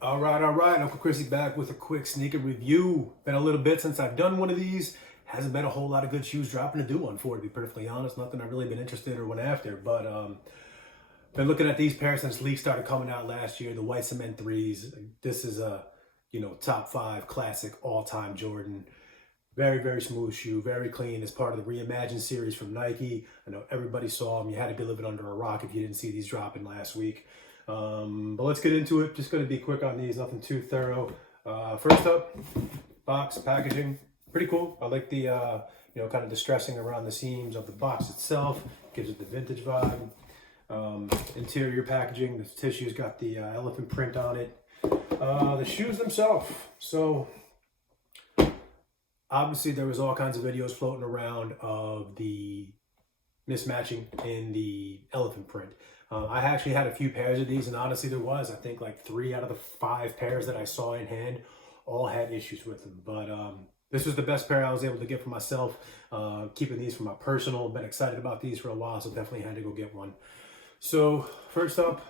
All right. Uncle Chrissy back with a quick sneaker review. Been a little bit since I've done one of these. Hasn't been a whole lot of good shoes dropping to do one for, to be perfectly honest. Nothing I've really been interested or went after. But been looking at these pairs since leaks started coming out last year. The white cement threes. This is a top 5 classic all-time Jordan. Very, very smooth shoe, very clean. It's part of the Reimagined series from Nike. I know everybody saw them. You had to be living under a rock if you didn't see these dropping last week. But let's get into it. Just going to be quick on these, nothing too thorough. First up, box packaging, pretty cool. I like the kind of distressing around the seams of the box itself. Gives it the vintage vibe. Interior packaging, the tissue's got the elephant print on it. The shoes themselves. So obviously there was all kinds of videos floating around of the mismatching in the elephant print. I actually had a few pairs of these, and honestly there was, I think, like 3 out of the 5 pairs that I saw in hand all had issues with them. But this was the best pair I was able to get for myself. Keeping these for my personal, been excited about these for a while, so definitely had to go get one. So first up,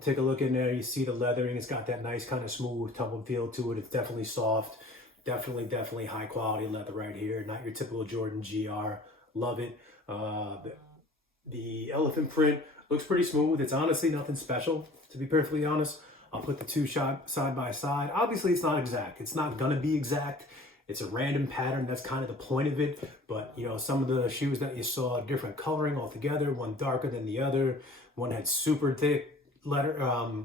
take a look in there. You see the leathering. It's got that nice kind of smooth tumbled feel to it. It's definitely soft. Definitely high quality leather right here. Not your typical Jordan GR. Love it. The elephant print looks pretty smooth. It's honestly nothing special, to be perfectly honest. I'll put the two side by side. Obviously, it's not exact. It's not going to be exact. It's a random pattern. That's kind of the point of it. But, some of the shoes that you saw, different coloring altogether. One darker than the other. One had super thick leather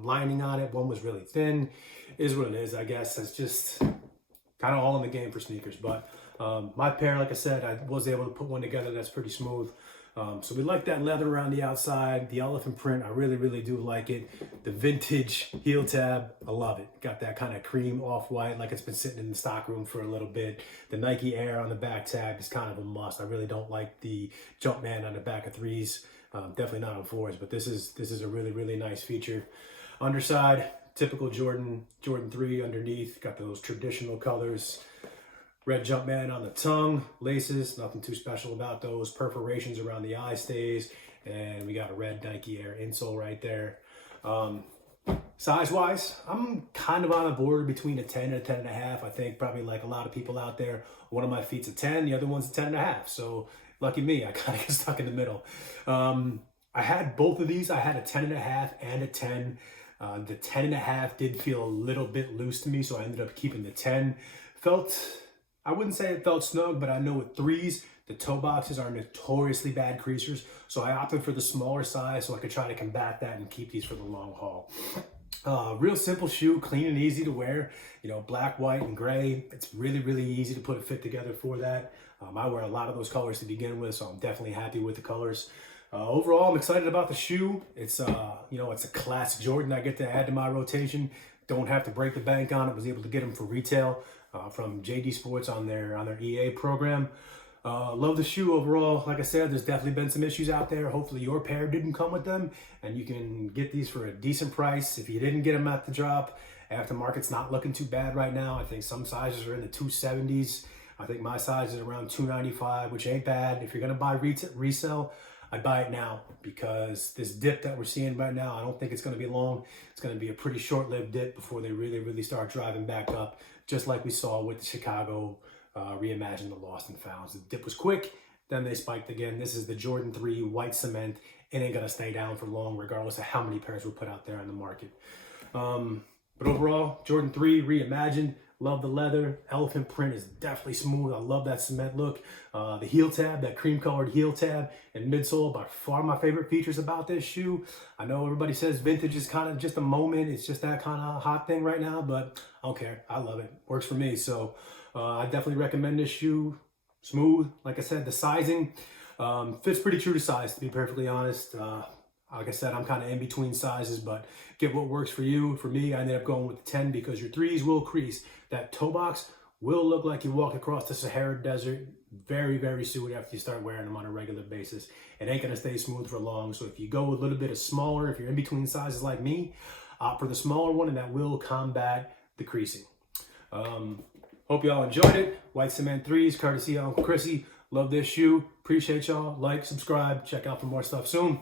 lining on it. One was really thin. Is what it is, I guess. It's just kind of all in the game for sneakers. But my pair, like I said, I was able to put one together that's pretty smooth. So we like that leather around the outside. The elephant print, I really do like it. The vintage heel tab, I love it. Got that kind of cream off-white, like it's been sitting in the stock room for a little bit. The Nike Air on the back tab is kind of a must. I really don't like the Jumpman on the back of threes. Definitely not on fours, but this is a really nice feature. Underside, typical Jordan 3 underneath. Got those traditional colors. Red Jumpman on the tongue, laces, nothing too special about those. Perforations around the eye stays, and we got a red Nike Air insole right there. Size-wise, I'm kind of on a border between a 10 and a 10.5. I think probably like a lot of people out there, one of my feet's a 10, the other one's a 10.5. So lucky me, I kind of get stuck in the middle. I had both of these. I had a 10.5 and a 10. The 10.5 did feel a little bit loose to me, so I ended up keeping the 10. I wouldn't say it felt snug, but I know with threes, the toe boxes are notoriously bad creasers. So I opted for the smaller size so I could try to combat that and keep these for the long haul. Real simple shoe, clean and easy to wear. Black, white, and gray. It's really easy to put a fit together for that. I wear a lot of those colors to begin with, so I'm definitely happy with the colors. Overall, I'm excited about the shoe. It's it's a classic Jordan I get to add to my rotation. Don't have to break the bank on it. Was able to get them for retail from JD Sports on their EA program. Love the shoe overall. Like I said, there's definitely been some issues out there. Hopefully your pair didn't come with them, and you can get these for a decent price. If you didn't get them at the drop, aftermarket's not looking too bad right now. I think some sizes are in the 270s. I think my size is around 295, which ain't bad. If you're gonna buy resell, I'd buy it now, because this dip that we're seeing right now, I don't think it's going to be long. It's going to be a pretty short-lived dip before they really start driving back up, just like we saw with the Chicago Reimagined, the Lost and Founds. The dip was quick, then they spiked again. This is the Jordan 3 white cement. It ain't going to stay down for long, regardless of how many pairs we put out there on the market. But overall, Jordan 3 Reimagined. Love the leather. Elephant print is definitely smooth. I love that cement look. The heel tab, that cream colored heel tab and midsole, by far my favorite features about this shoe. I know everybody says vintage is kind of just a moment. It's just that kind of hot thing right now, but I don't care. I love it. Works for me. So I definitely recommend this shoe. Smooth. Like I said, the sizing fits pretty true to size, to be perfectly honest. Like I said, I'm kind of in between sizes, but get what works for you. For me, I ended up going with the 10 because your threes will crease. That toe box will look like you walked across the Sahara Desert very soon after you start wearing them on a regular basis. It ain't going to stay smooth for long. So if you go a little bit of smaller, if you're in between sizes like me, opt for the smaller one, and that will combat the creasing. Hope y'all enjoyed it. White cement threes, courtesy of Uncle Chrissy. Love this shoe. Appreciate y'all. Like, subscribe, check out for more stuff soon.